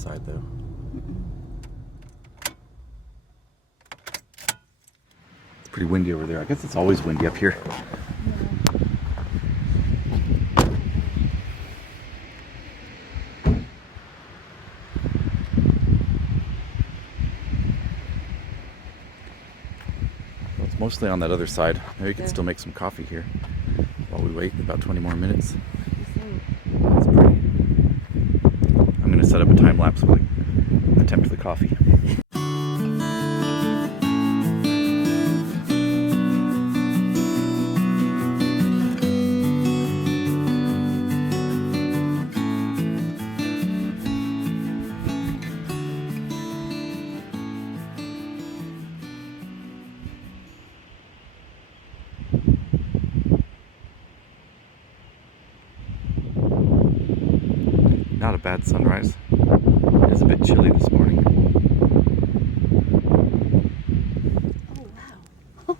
side though. It's pretty windy over there. I guess it's always windy up here. Well, it's mostly on that other side. Maybe we can still make some coffee here while we wait about 20 more minutes. That's pretty. I'm going to set up a time lapse while I attempt the coffee. Not a bad sunrise. It is a bit chilly this morning. Oh, wow.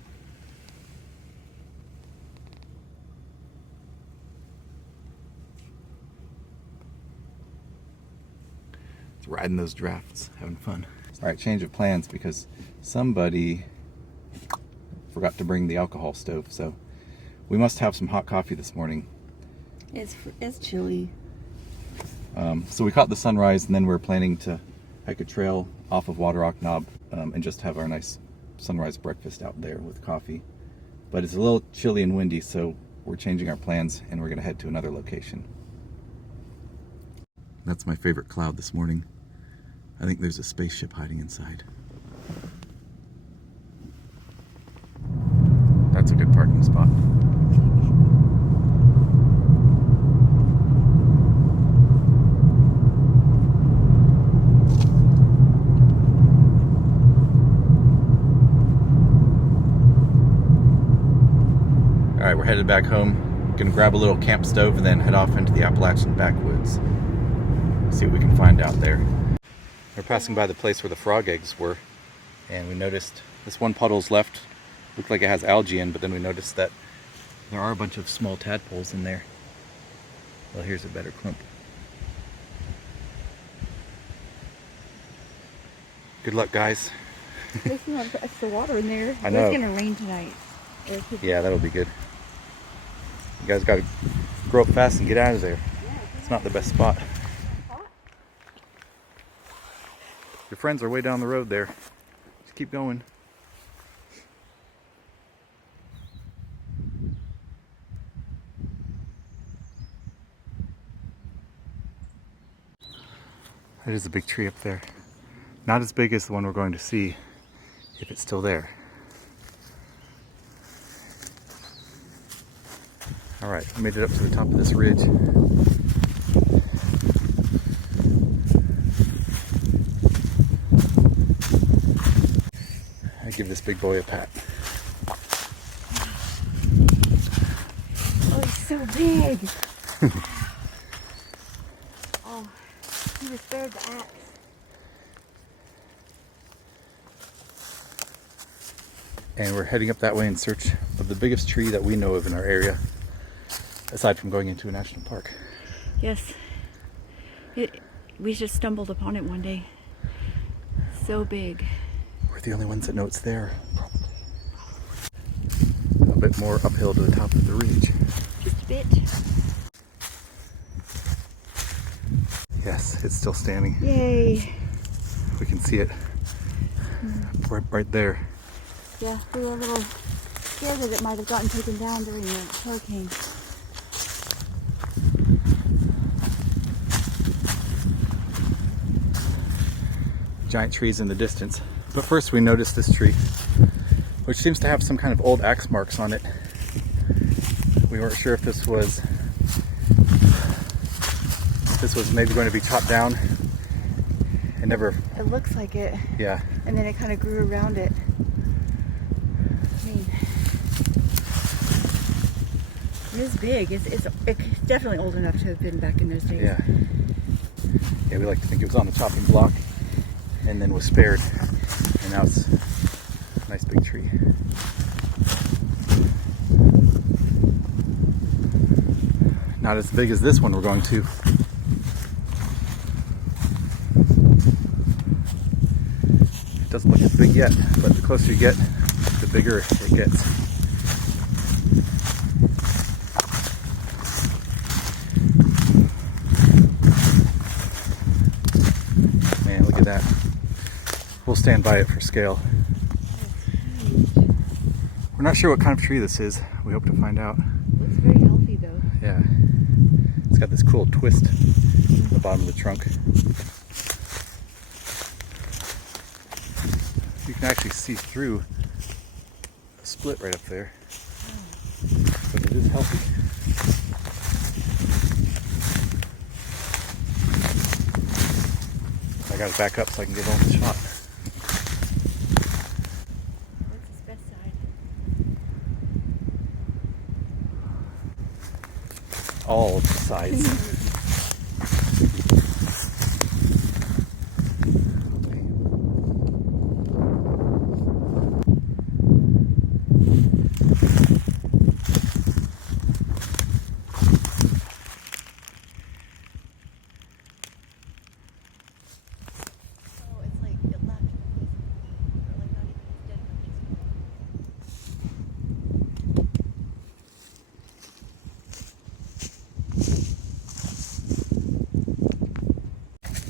It's riding those drafts, having fun. All right, change of plans because somebody forgot to bring the alcohol stove, so we must have some hot coffee this morning. It's chilly. So we caught the sunrise, and then we're planning to hike a trail off of Waterrock Knob and just have our nice sunrise breakfast out there with coffee. But it's a little chilly and windy, so we're changing our plans and we're going to head to another location. That's my favorite cloud this morning. I think there's a spaceship hiding inside. That's a good parking spot. Alright, we're headed back home. Gonna grab a little camp stove and then head off into the Appalachian backwoods. See what we can find out there. We're passing by the place where the frog eggs were, and we noticed this one puddle's left. Looked like it has algae in, but then we noticed that there are a bunch of small tadpoles in there. Well, here's a better clump. Good luck, guys. There's some extra water in there. I know. It's gonna rain tonight. Yeah, that'll be good. You guys gotta grow up fast and get out of there. It's not the best spot. Your friends are way down the road there. Just keep going. That is a big tree up there. Not as big as the one we're going to see, if it's still there. Alright, I made it up to the top of this ridge. I give this big boy a pat. Oh, he's so big. Oh, he was spared the axe. And we're heading up that way in search of the biggest tree that we know of in our area, aside from going into a national park. Yes. We just stumbled upon it one day. So big. We're the only ones that know it's there, probably. A bit more uphill to the top of the ridge. Just a bit. Yes, it's still standing. Yay. We can see it right there. Yeah, we were a little scared that it might have gotten taken down during the hurricane. Giant trees in the distance. But first we noticed this tree, which seems to have some kind of old axe marks on it. We weren't sure if this was maybe going to be chopped down. It never... It looks like it. Yeah. And then it kind of grew around it. I mean, it is big. It's definitely old enough to have been back in those days. Yeah. Yeah, we like to think it was on the chopping block and then was spared. And now it's a nice big tree. Not as big as this one we're going to. Doesn't look as big yet, but the closer you get, the bigger it gets. Man, look at that. We'll stand by it for scale. We're not sure what kind of tree this is. We hope to find out. Looks very healthy though. Yeah. It's got this cool twist at the bottom of the trunk. You can actually see through a split right up there. But it is healthy. I gotta back up so I can get on the shot. What's his best side? All of the sides.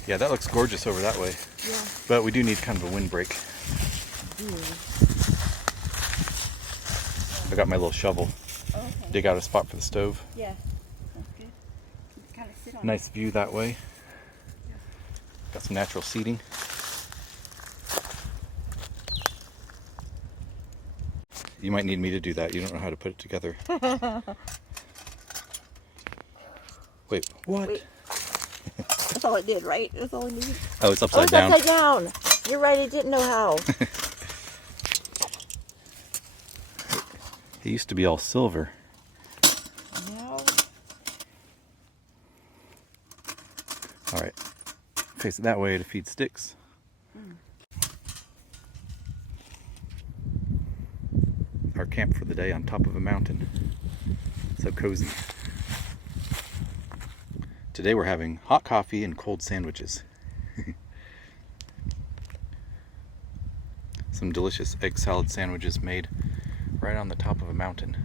Yeah, that looks gorgeous over that way. Yeah. But we do need kind of a windbreak. I got my little shovel. Oh, okay. Dig out a spot for the stove. Yeah, that's good. You can kind of sit on Nice view that way. Yeah. Got some natural seating. You might need me to do that. You don't know how to put it together. Wait, what? Wait. That's all it did, right? That's all it needed. Oh, it's upside down. Upside down. You're right, it didn't know how. It used to be all silver. No. All right, face it that way to feed sticks. Our camp for the day on top of a mountain. So cozy. Today we're having hot coffee and cold sandwiches. Some delicious egg salad sandwiches made right on the top of a mountain.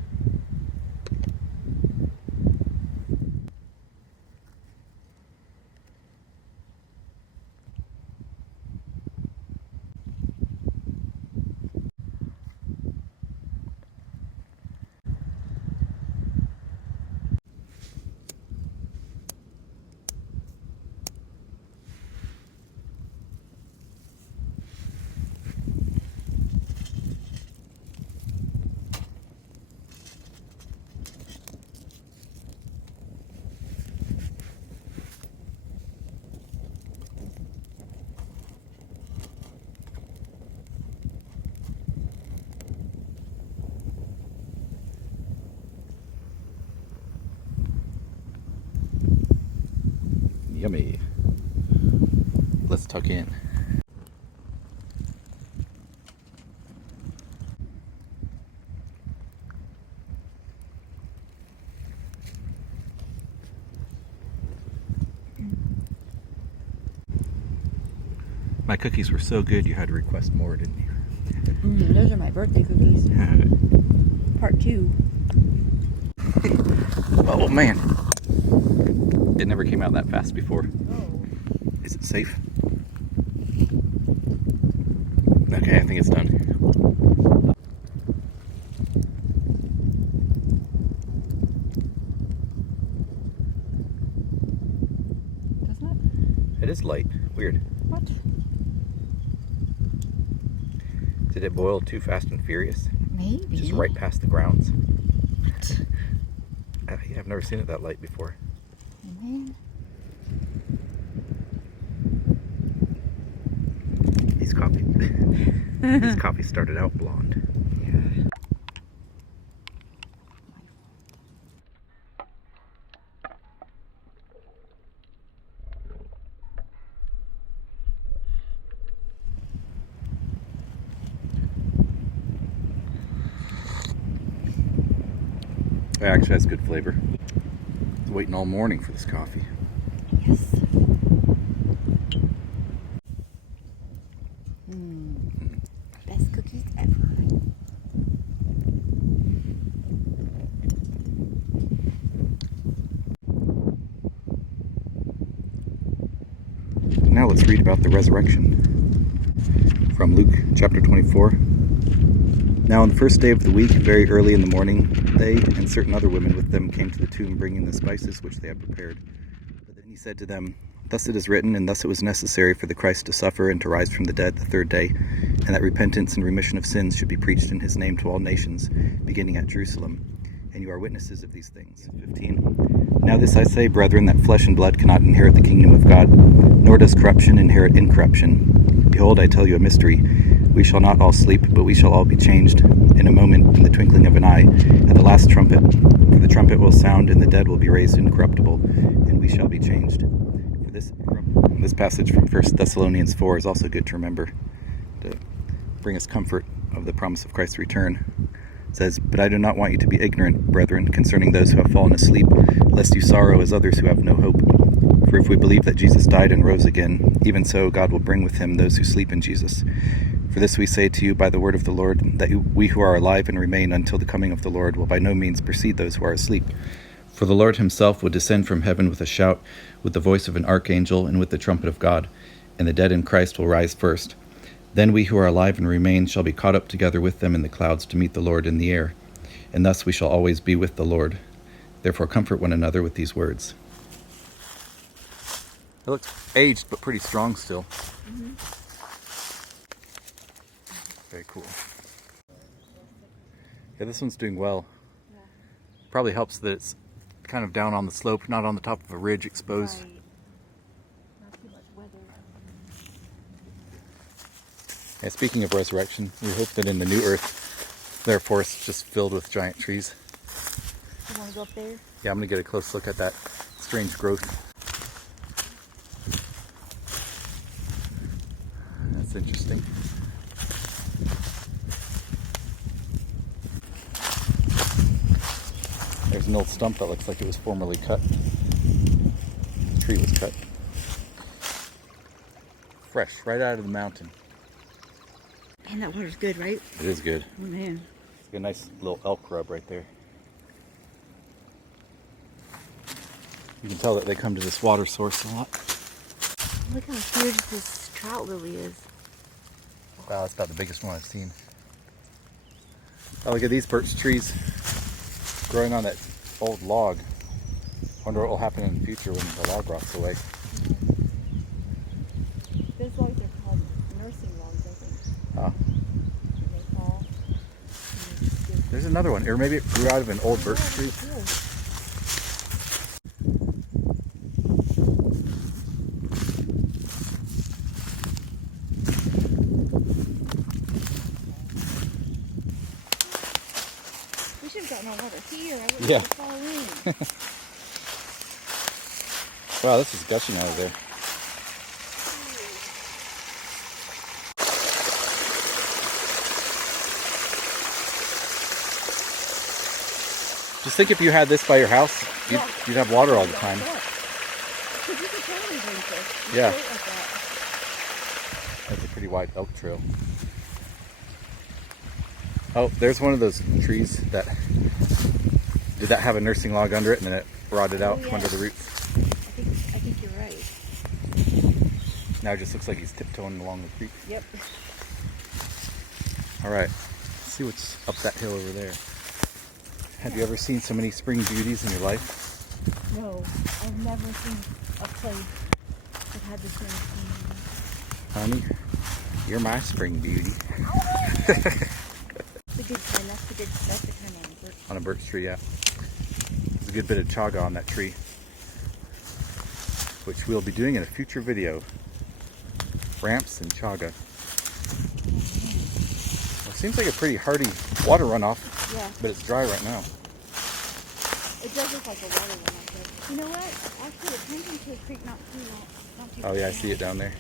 Yummy. Let's tuck in. My cookies were so good you had to request more, didn't you? Those are my birthday cookies. Part 2. Oh man. It never came out that fast before. Oh. Is it safe? Okay, I think it's done. Doesn't it? It is light. Weird. What? Did it boil too fast and furious? Maybe. Just right past the grounds. Yeah, I've never seen it that light before. These coffees started out blonde. Yeah. It actually has good flavor. I was waiting all morning for this coffee. Yes. cookies ever. Now let's read about the resurrection. From Luke chapter 24. Now on the first day of the week, very early in the morning, they and certain other women with them came to the tomb, bringing the spices which they had prepared. But then he said to them, Thus it is written, and thus it was necessary for the Christ to suffer and to rise from the dead the third day, and that repentance and remission of sins should be preached in his name to all nations, beginning at Jerusalem. And you are witnesses of these things. 15. Now this I say, brethren, that flesh and blood cannot inherit the kingdom of God, nor does corruption inherit incorruption. Behold, I tell you a mystery. We shall not all sleep, but we shall all be changed in a moment, in the twinkling of an eye, at the last trumpet. For the trumpet will sound, and the dead will be raised incorruptible, and we shall be changed. For this passage from 1 Thessalonians 4 is also good to remember, to bring us comfort of the promise of Christ's return. It says, But I do not want you to be ignorant, brethren, concerning those who have fallen asleep, lest you sorrow as others who have no hope. For if we believe that Jesus died and rose again, even so God will bring with him those who sleep in Jesus. For this we say to you by the word of the Lord, that we who are alive and remain until the coming of the Lord will by no means precede those who are asleep. For the Lord himself will descend from heaven with a shout, with the voice of an archangel, and with the trumpet of God, and the dead in Christ will rise first. Then we who are alive and remain shall be caught up together with them in the clouds to meet the Lord in the air, and thus we shall always be with the Lord. Therefore comfort one another with these words. It looks aged, but pretty strong still. Mm-hmm. Very cool. Yeah, this one's doing well. Yeah. Probably helps that it's kind of down on the slope, not on the top of a ridge exposed. Right. Not too much weather. Yeah, speaking of resurrection, we hope that in the new earth, there are forests just filled with giant trees. You want to go up there? Yeah, I'm going to get a close look at that strange growth. That's interesting. There's an old stump that looks like it was formerly cut. The tree was cut. Fresh, right out of the mountain. Man, that water's good, right? It is good. Oh, man. It's got a nice little elk rub right there. You can tell that they come to this water source a lot. Look how huge this trout lily is. Wow, that's about the biggest one I've seen. Oh, look at these birch trees growing on that old log. Wonder what will happen in the future when the log rots away. Those logs are called nursing logs, I think. Oh. They fall. There's another one. Or maybe it grew out of an old birch tree. We should have gotten our water here. I wouldn't Yeah. have fall in. Wow, this is gushing out of there. Just think if you had this by your house, you'd have water all the time. Because you could totally drink this. Yeah. Like that. That's a pretty wide elk trail. Oh, there's one of those trees that did that have a nursing log under it and then it rotted out from under the roots. I think you're right. Now it just looks like he's tiptoeing along the creek. Yep. All right, let's see what's up that hill over there. Have you ever seen so many spring beauties in your life? No, I've never seen a place that had the same thing. Honey, you're my spring beauty. The good kind, that's the kind on the birch. On a birch tree, yeah. There's a good bit of chaga on that tree, which we'll be doing in a future video. Ramps and chaga. Well, it seems like a pretty hardy water runoff, Yeah. but it's dry right now. It does look like a water one. You know what? Actually, it turns into a creek not too Oh yeah, I far see it down there.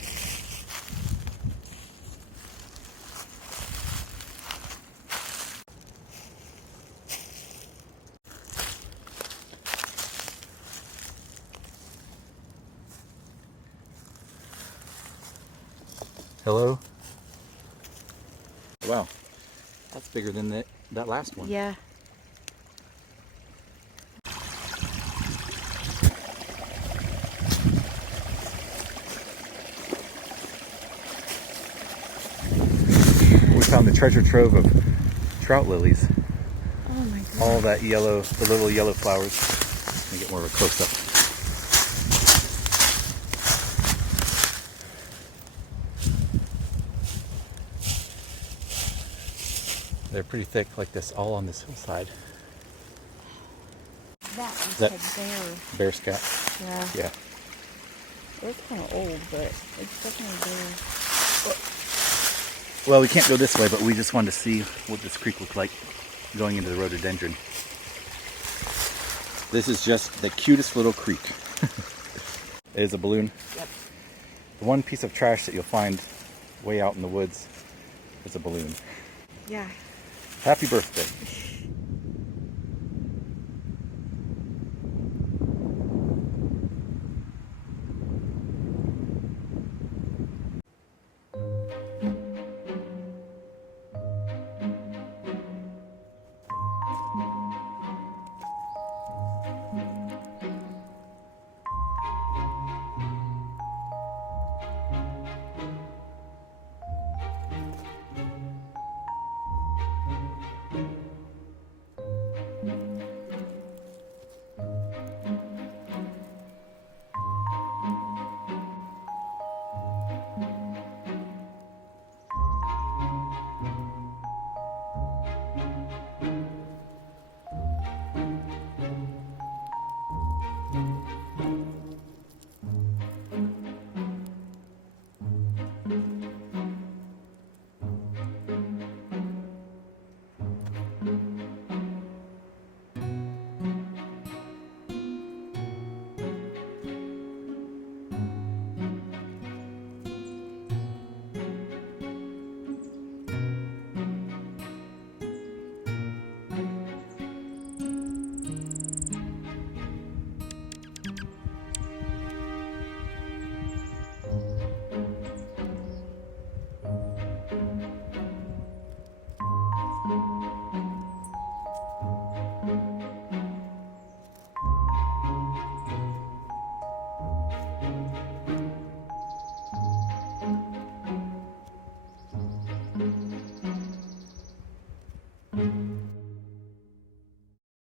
Hello? Wow, that's bigger than that last one. Yeah. We found the treasure trove of trout lilies. Oh my god. All that yellow, the little yellow flowers. Let me get more of a close up. They're pretty thick like this, all on this hillside. That is that a bear. Bear scat. Yeah. Yeah. It's kind of old, but it's definitely bear. Well, we can't go this way, but we just wanted to see what this creek looked like going into the rhododendron. This is just the cutest little creek. It is a balloon. Yep. The one piece of trash that you'll find way out in the woods is a balloon. Yeah. Happy birthday.